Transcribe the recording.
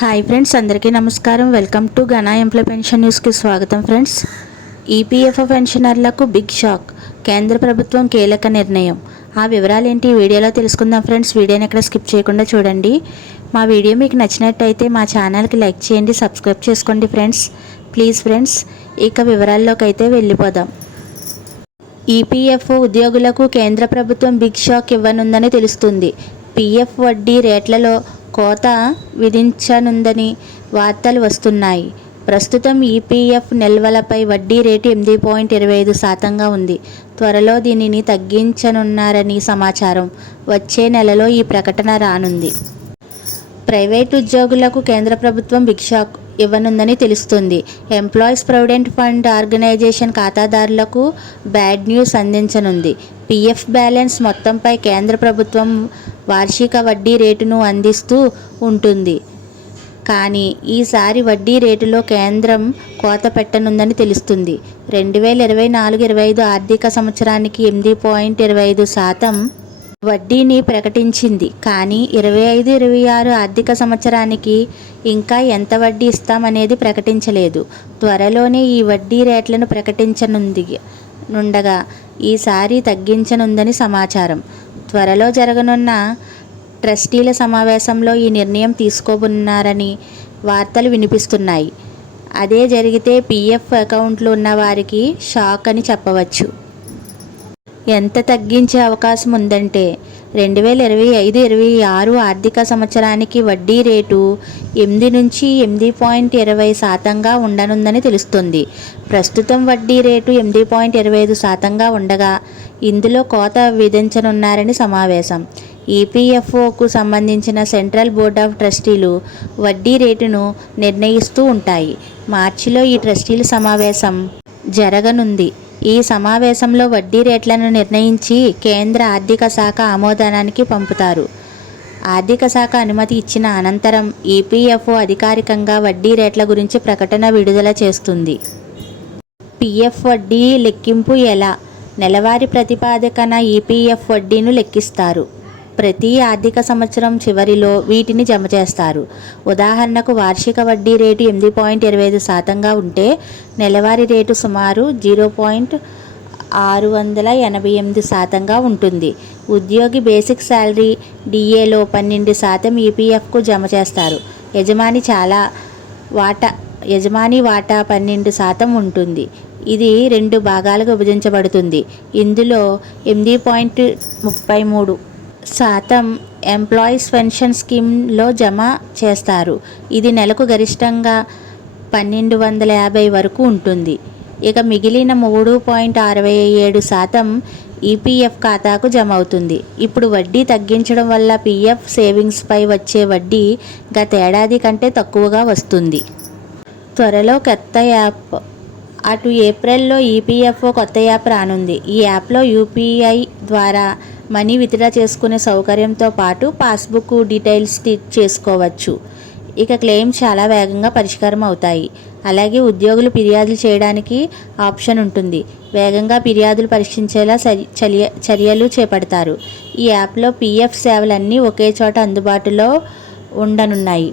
Hi friends, అందరికీ నమస్కారం. Welcome to ఘనా ఎంప్లాయ్ పెన్షన్ న్యూస్కి స్వాగతం. ఫ్రెండ్స్, ఈపీఎఫ్ఓ పెన్షనర్లకు బిగ్ షాక్. కేంద్ర ప్రభుత్వం కీలక నిర్ణయం. ఆ వివరాలు ఏంటి ఈ వీడియోలో తెలుసుకుందాం. ఫ్రెండ్స్, వీడియోని ఎక్కడ స్కిప్ చేయకుండా చూడండి. మా వీడియో మీకు నచ్చినట్టయితే మా ఛానల్కి లైక్ చేయండి, సబ్స్క్రైబ్ చేసుకోండి ఫ్రెండ్స్. ప్లీజ్ ఫ్రెండ్స్, ఇక వివరాల్లోకి అయితే వెళ్ళిపోదాం. ఈపీఎఫ్ఓ ఉద్యోగులకు కేంద్ర ప్రభుత్వం బిగ్ షాక్ ఇవ్వనుందని తెలుస్తుంది. పీఎఫ్ వడ్డీ రేట్లలో కోత విధించనుందని వార్తలు వస్తున్నాయి. ప్రస్తుతం ఈపీఎఫ్ నిల్వలపై వడ్డీ రేటు 8.25% ఉంది. త్వరలో దీనిని తగ్గించనున్నారని సమాచారం. వచ్చే నెలలో ఈ ప్రకటన రానుంది. ప్రైవేటు ఉద్యోగులకు కేంద్ర ప్రభుత్వం బిగ్ షాక్ ఇవ్వనుందని తెలుస్తుంది. ఎంప్లాయీస్ ప్రావిడెంట్ ఫండ్ ఆర్గనైజేషన్ ఖాతాదారులకు బ్యాడ్ న్యూస్ అందించనుంది. పీఎఫ్ బ్యాలెన్స్ మొత్తంపై కేంద్ర ప్రభుత్వం వార్షిక వడ్డీ రేటును అందిస్తూ ఉంటుంది. కానీ ఈసారి వడ్డీ రేటులో కేంద్రం కోత పెట్టనుందని తెలుస్తుంది. 2024-25 ఆర్థిక సంవత్సరానికి 8.25% వడ్డీని ప్రకటించింది. కానీ 25-26 ఆర్థిక సంవత్సరానికి ఇంకా ఎంత వడ్డీ ఇస్తామనేది ప్రకటించలేదు. త్వరలోనే ఈ వడ్డీ రేట్లను ప్రకటించనుండగా ఈసారి తగ్గించనుందని సమాచారం. త్వరలో జరగనున్న ట్రస్టీల సమావేశంలో ఈ నిర్ణయం తీసుకోనున్నారని వార్తలు వినిపిస్తున్నాయి. అదే జరిగితే పీఎఫ్ అకౌంట్లు ఉన్న వారికి షాక్ అని చెప్పవచ్చు. ఎంత తగ్గించే అవకాశం ఉందంటే 2025-26 ఆర్థిక సంవత్సరానికి వడ్డీ రేటు 8 నుంచి 8.20%గా ఉండనుందని తెలుస్తుంది. ప్రస్తుతం వడ్డీ రేటు 8.25%గా ఉండగా ఇందులో కోత విధించనున్నారని సమావేశం. ఈపీఎఫ్ఓకు సంబంధించిన సెంట్రల్ బోర్డ్ ఆఫ్ ట్రస్టీలు వడ్డీ రేటును నిర్ణయిస్తూ ఉంటాయి. మార్చిలో ఈ ట్రస్టీల సమావేశం జరగనుంది. ఈ సమావేశంలో వడ్డీ రేట్లను నిర్ణయించి కేంద్ర ఆర్థిక శాఖ ఆమోదానికి పంపుతారు. ఆర్థిక శాఖ అనుమతి ఇచ్చిన అనంతరం ఈపీఎఫ్ఓ అధికారికంగా వడ్డీ రేట్ల గురించి ప్రకటన విడుదల చేస్తుంది. పీఎఫ్ వడ్డీ లెక్కింపు ఎలా? నెలవారీ ప్రాతిపదికన ఈపీఎఫ్ వడ్డీను లెక్కిస్తారు. ప్రతి ఆర్థిక సంవత్సరం చివరిలో వీటిని జమ చేస్తారు. ఉదాహరణకు వార్షిక వడ్డీ రేటు 8.25%గా ఉంటే నెలవారీ రేటు సుమారు 0.688%గా ఉంటుంది. ఉద్యోగి బేసిక్ శాలరీ డిఏలో 12% ఈపీఎఫ్కు జమ చేస్తారు. యజమాని వాటా 12% ఉంటుంది. ఇది 2 భాగాలుగా విభజించబడుతుంది. ఇందులో 8.33% ఎంప్లాయీస్ పెన్షన్ స్కీమ్లో జమ చేస్తారు. ఇది నెలకు గరిష్టంగా 1250 వరకు ఉంటుంది. ఇక మిగిలిన 3.67% ఈపీఎఫ్ ఖాతాకు జమ అవుతుంది. ఇప్పుడు వడ్డీ తగ్గించడం వల్ల పీఎఫ్ సేవింగ్స్పై వచ్చే వడ్డీ గత ఏడాది కంటే తక్కువగా వస్తుంది. త్వరలో కొత్త యాప్. అటు ఏప్రిల్లో ఈపీఎఫ్ఓ కొత్త యాప్ రానుంది. ఈ యాప్లో యూపీఐ ద్వారా మనీ విత్డ్రా చేసుకునే సౌకర్యంతో పాటు పాస్బుక్ డీటెయిల్స్ చేసుకోవచ్చు. ఇక క్లెయిమ్స్ చాలా వేగంగా పరిష్కారం అవుతాయి. అలాగే ఉద్యోగులు ఫిర్యాదులు చేయడానికి ఆప్షన్ ఉంటుంది. వేగంగా ఫిర్యాదులు పరిష్కరించేలా చర్యలు చేపడతారు. ఈ యాప్లో పీఎఫ్ సేవలన్నీ ఒకే చోట అందుబాటులో ఉండనున్నాయి.